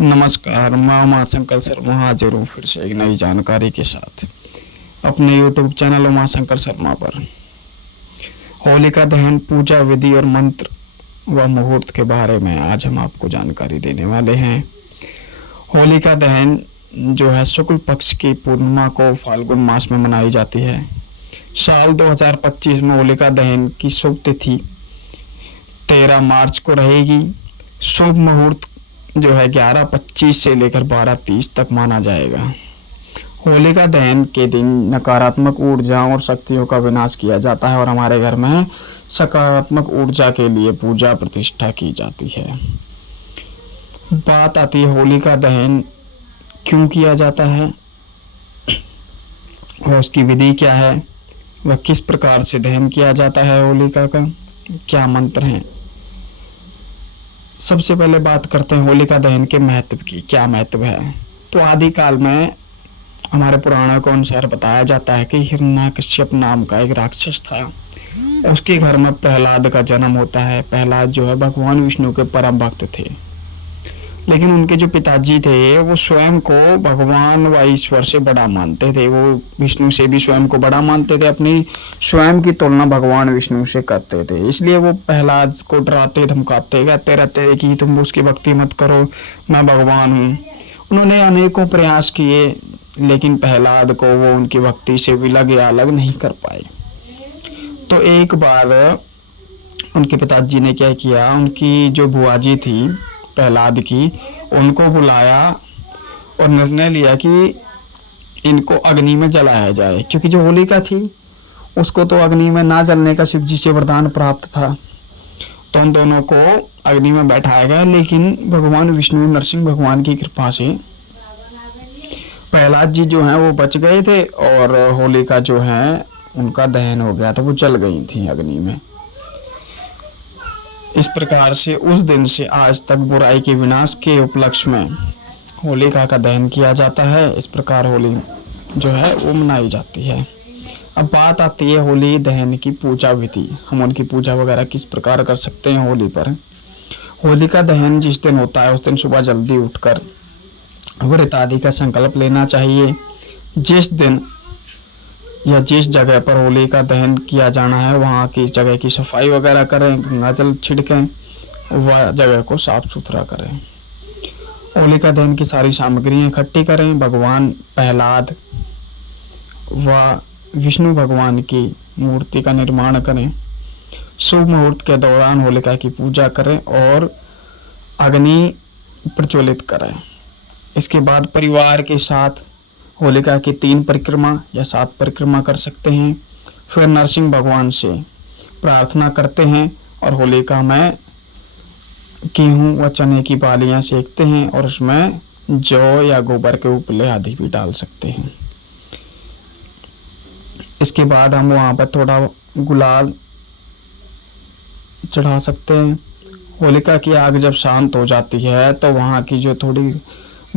नमस्कार, मैं उमाशंकर शर्मा हाजिर हूँ फिर से एक नई जानकारी के साथ अपने YouTube चैनल उमाशंकर शर्मा पर। होलिका दहन पूजा विधि और मंत्र व मुहूर्त के बारे में आज हम आपको जानकारी देने वाले हैं। होलिका दहन जो है शुक्ल पक्ष की पूर्णिमा को फाल्गुन मास में मनाई जाती है। साल 2025 में होलिका दहन की शुभ तिथि 13 मार्च को रहेगी। शुभ मुहूर्त जो है 11:25 से लेकर 12:30 तक माना जाएगा। होलिका दहन के दिन नकारात्मक ऊर्जाओं और शक्तियों का विनाश किया जाता है और हमारे घर में सकारात्मक ऊर्जा के लिए पूजा प्रतिष्ठा की जाती है। बात आती है होलिका दहन क्यों किया जाता है और उसकी विधि क्या है, वह किस प्रकार से दहन किया जाता है, होलिका का क्या मंत्र हैं। सबसे पहले बात करते हैं होलिका दहन के महत्व की। क्या महत्व है? तो आदिकाल में हमारे पुराणों के अनुसार बताया जाता है कि हिरण्यकश्यप नाम का एक राक्षस था। उसके घर में प्रहलाद का जन्म होता है। प्रहलाद जो है भगवान विष्णु के परम भक्त थे, लेकिन उनके जो पिताजी थे वो स्वयं को भगवान व ईश्वर से बड़ा मानते थे। वो विष्णु से भी स्वयं को बड़ा मानते थे, अपनी स्वयं की तुलना भगवान विष्णु से करते थे। इसलिए वो प्रहलाद को डराते धमकाते कहते रहते कि तुम उसकी भक्ति मत करो, मैं भगवान हूँ। उन्होंने अनेकों प्रयास किए, लेकिन प्रहलाद को वो उनकी भक्ति से विलग या अलग नहीं कर पाए। तो एक बार उनके पिताजी ने क्या किया, उनकी जो बुआजी थी प्रहलाद की, उनको बुलाया और निर्णय लिया कि इनको अग्नि में जलाया जाए, क्योंकि जो होलिका थी उसको तो अग्नि में ना जलने का शिव जी से वरदान प्राप्त था। तो उन दोनों को अग्नि में बैठाया गया, लेकिन भगवान विष्णु नरसिंह भगवान की कृपा से प्रहलाद जी जो हैं वो बच गए थे और होलिका जो है उनका दहन हो गया था, वो जल गई थी अग्नि में। इस प्रकार से उस दिन से आज तक बुराई के विनाश के उपलक्ष्य में होलिका का दहन किया जाता है। इस प्रकार होली जो है वो मनाई जाती है। अब बात आती है होली दहन की पूजा विधि। हम उनकी पूजा वगैरह किस प्रकार कर सकते हैं होली पर। होलिका दहन जिस दिन होता है उस दिन सुबह जल्दी उठकर व्रत आदि का संकल्प लेना चाहिए। जिस दिन या जिस जगह पर होली का दहन किया जाना है वहाँ की जगह की सफाई वगैरह करें, गंगा जल छिड़कें, वह जगह को साफ सुथरा करें। होलिका दहन की सारी सामग्रियाँ इकट्ठी करें। भगवान प्रहलाद व विष्णु भगवान की मूर्ति का निर्माण करें। शुभ मुहूर्त के दौरान होलिका की पूजा करें और अग्नि प्रज्वलित करें। इसके बाद परिवार के साथ होलिका की 3 परिक्रमा या 7 परिक्रमा कर सकते हैं। फिर नरसिंह भगवान से प्रार्थना करते हैं और होलिका में गेहूं व चने की बालियां सेकते हैं और उसमें जौ या गोबर के उपले आदि भी डाल सकते हैं। इसके बाद हम वहाँ पर थोड़ा गुलाल चढ़ा सकते हैं। होलिका की आग जब शांत हो जाती है तो वहाँ की जो थोड़ी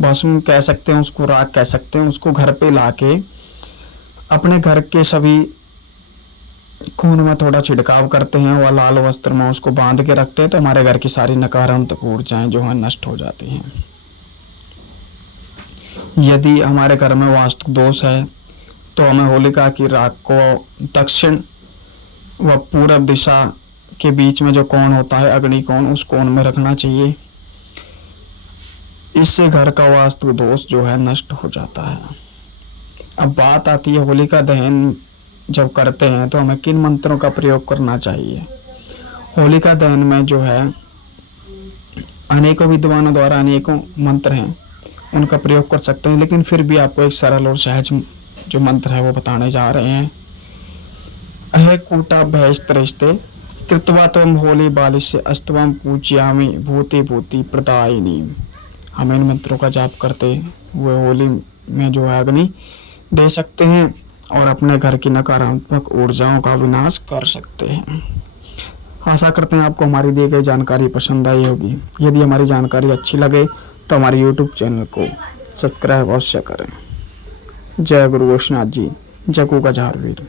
भस्म कह सकते हैं, उसको राख कह सकते हैं, उसको घर पे लाके अपने घर के सभी कोनों में थोड़ा छिड़काव करते हैं और लाल वस्त्र में उसको बांध के रखते हैं। तो हमारे घर की सारी नकारात्मक ऊर्जाएं जो हैं नष्ट हो जाती हैं। यदि हमारे घर में वास्तु दोष है तो हमें होलिका की राख को दक्षिण व पूर्व दिशा के बीच में जो कोण होता है अग्नि कोण, उस कोण में रखना चाहिए। इससे घर का वास्तु दोष जो है नष्ट हो जाता है। अब बात आती है होलिका दहन जब करते हैं तो हमें किन मंत्रों का प्रयोग करना चाहिए। होलिका दहन में जो है अनेकों विद्वानों द्वारा अनेकों मंत्र हैं, उनका प्रयोग कर सकते हैं, लेकिन फिर भी आपको एक सरल और सहज जो मंत्र है वो बताने जा रहे हैं। अह कूटा भयस्त्रेस्ते कृत्वा त्वं होली बालिस्य अस्तवं पूज्यामि भूति भूति प्रदायिनी। हम इन मंत्रों का जाप करते हुए होली में जो है अग्नि दे सकते हैं और अपने घर की नकारात्मक ऊर्जाओं का विनाश कर सकते हैं। आशा करते हैं आपको हमारी दी गई जानकारी पसंद आई होगी। यदि हमारी जानकारी अच्छी लगे तो हमारे YouTube चैनल को सब्सक्राइब अवश्य करें। जय गुरु गोरक्षनाथ जी, जय को गजारवीर।